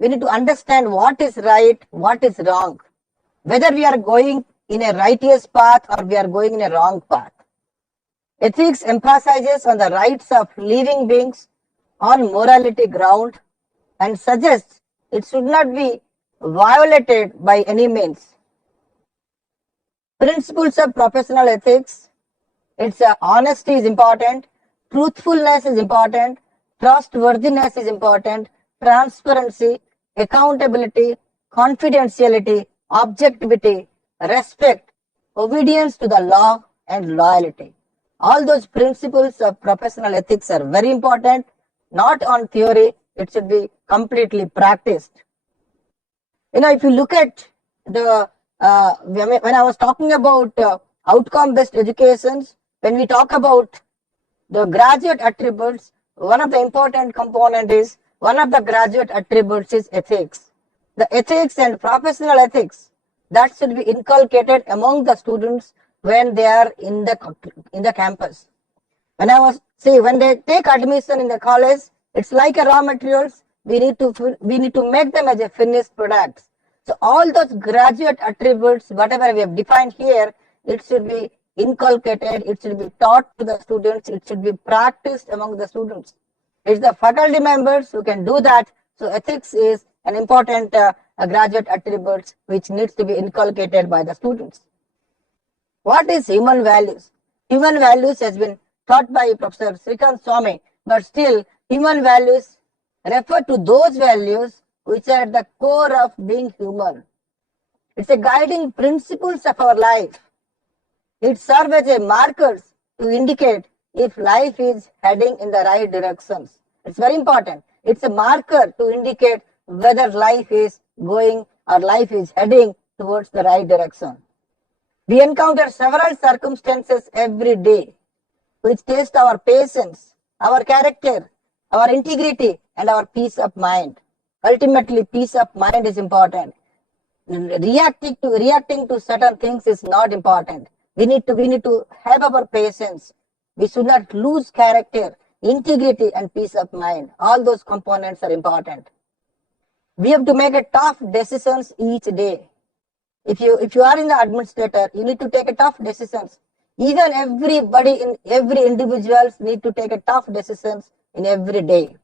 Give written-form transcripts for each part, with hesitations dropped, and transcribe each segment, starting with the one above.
we need to understand what is right, what is wrong, whether we are going in a righteous path or we are going in a wrong path. Ethics emphasizes on the rights of living beings on morality ground and suggests it should not be violated by any means. Principles of professional ethics, it's honesty is important, truthfulness is important, trustworthiness is important, transparency, accountability, confidentiality, objectivity, respect, obedience to the law, and loyalty. All those principles of professional ethics are very important, not on theory, it should be completely practiced. If you look at the, when I was talking about outcome-based educations, when we talk about the graduate attributes, one of the important component is, one of the graduate attributes is ethics. The ethics and professional ethics, that should be inculcated among the students when they are in the campus. When they take admission in the college, it's like a raw materials. We need to make them as a finished products. So all those graduate attributes, whatever we have defined here, it should be inculcated, it should be taught to the students, it should be practiced among the students. It's the faculty members who can do that. So ethics is an important graduate attribute which needs to be inculcated by the students. What is human values? Human values has been taught by Professor Srikant Swami, but still human values refer to those values which are at the core of being human. It's a guiding principles of our life. It serves as a markers to indicate if life is heading in the right directions. It's very important. It's a marker to indicate whether life is going or life is heading towards the right direction. We encounter several circumstances every day which test our patience, our character, our integrity, and our peace of mind. Ultimately, peace of mind is important. Reacting to certain things is not important. We need to have our patience. We should not lose character, integrity, and peace of mind. All those components are important. We have to make a tough decisions each day. If you are in the administrator, you need to take a tough decisions. Even every individuals need to take a tough decisions in every day.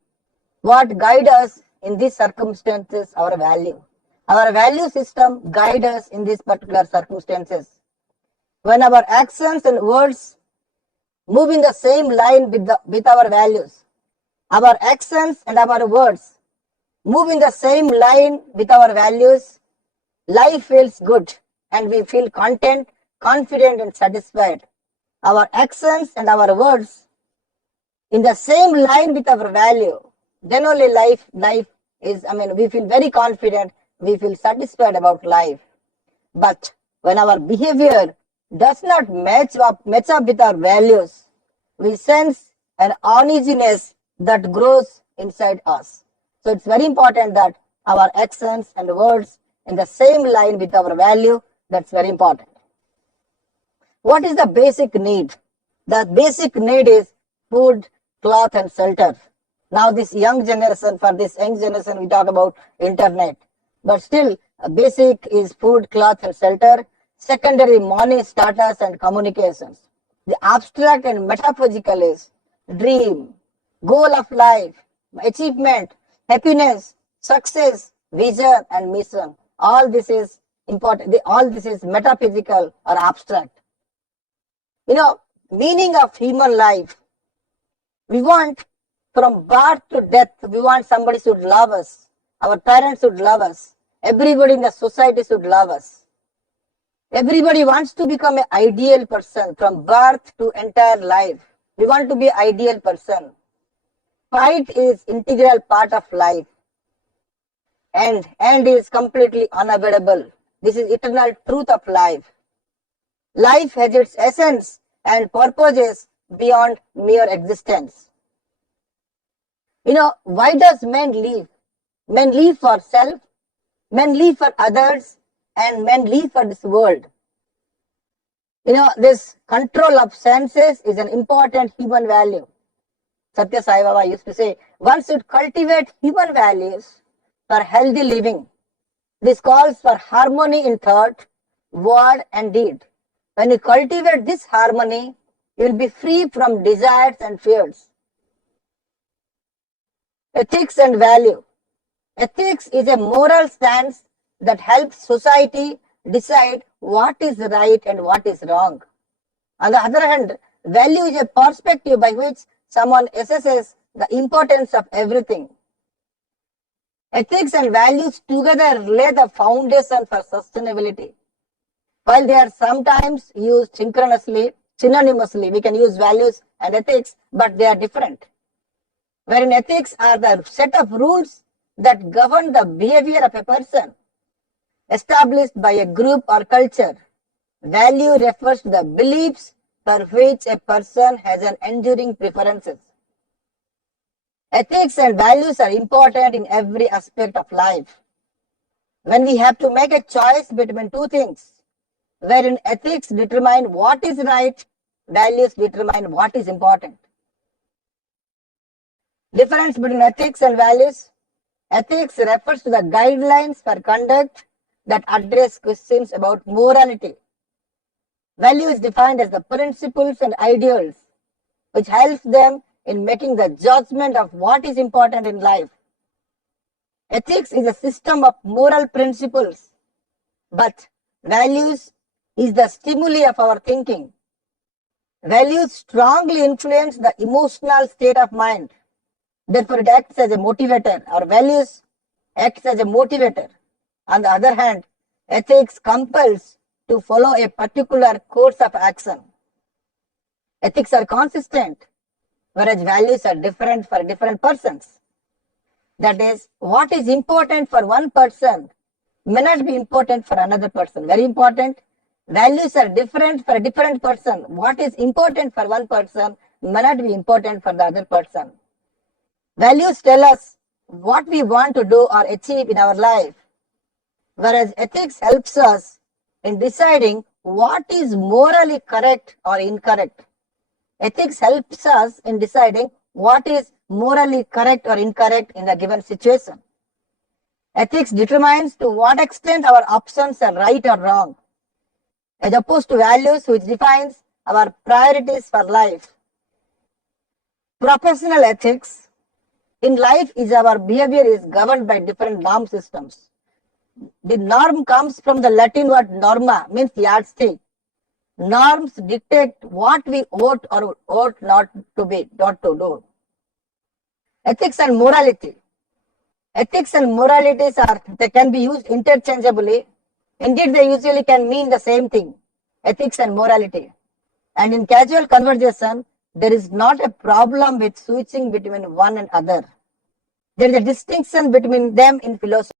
What guide us in these circumstances? Our value. Our value system guide us in these particular circumstances. When our actions and words move in the same line with our values, our actions and our words move in the same line with our values, life feels good and we feel content, confident, and satisfied. Our actions and our words in the same line with our value, then only life is, we feel very confident, we feel satisfied about life. But when our behavior does not match up with our values, we sense an uneasiness that grows inside us. So it's very important that our actions and words in the same line with our value. That's very important. What is the basic need? The basic need is food, cloth, and shelter. Now for this young generation, we talk about internet. But still, basic is food, cloth, and shelter. Secondary, money, status, and communications. The abstract and metaphysical is dream, goal of life, achievement, happiness, success, vision, and mission. All this is important. All this is metaphysical or abstract. Meaning of human life. We want from birth to death, we want somebody should love us. Our parents should love us. Everybody in the society should love us. Everybody wants to become an ideal person from birth to entire life. We want to be an ideal person. Fight is integral part of life and is completely unavoidable. This is eternal truth of life. Life has its essence and purposes beyond mere existence. Why does men live? Men live for self, men live for others, and men live for this world. This control of senses is an important human value. Satya Sai Baba used to say, one should cultivate human values for healthy living. This calls for harmony in thought, word, and deed. When you cultivate this harmony, you will be free from desires and fears. Ethics and value. Ethics is a moral stance that helps society decide what is right and what is wrong. On the other hand, value is a perspective by which someone assesses the importance of everything. Ethics and values together lay the foundation for sustainability. While they are sometimes used synonymously, we can use values and ethics, but they are different. Wherein ethics are the set of rules that govern the behavior of a person, established by a group or culture. Value refers to the beliefs for which a person has an enduring preferences. Ethics and values are important in every aspect of life. When we have to make a choice between two things, wherein ethics determine what is right, values determine what is important. Difference between ethics and values. Ethics refers to the guidelines for conduct that address questions about morality. Value is defined as the principles and ideals which helps them in making the judgment of what is important in life. Ethics is a system of moral principles, but values is the stimuli of our thinking. Values strongly influence the emotional state of mind. Therefore, it acts as a motivator. Our values acts as a motivator. On the other hand, ethics compels to follow a particular course of action. Ethics are consistent, whereas values are different for different persons. That is, what is important for one person may not be important for another person. Very important. Values are different for a different person. What is important for one person may not be important for the other person. Values tell us what we want to do or achieve in our life, whereas ethics helps us in deciding what is morally correct or incorrect. Ethics helps us in deciding what is morally correct or incorrect in a given situation. Ethics determines to what extent our options are right or wrong, as opposed to values, which defines our priorities for life. Professional ethics. In life, our behavior is governed by different norm systems. The norm comes from the Latin word norma, means yardstick. Norms dictate what we ought or ought not to do. Ethics and morality. Ethics and moralities they can be used interchangeably. Indeed, they usually can mean the same thing, ethics and morality. And in casual conversation, there is not a problem with switching between one and other. There is a distinction between them in philosophy.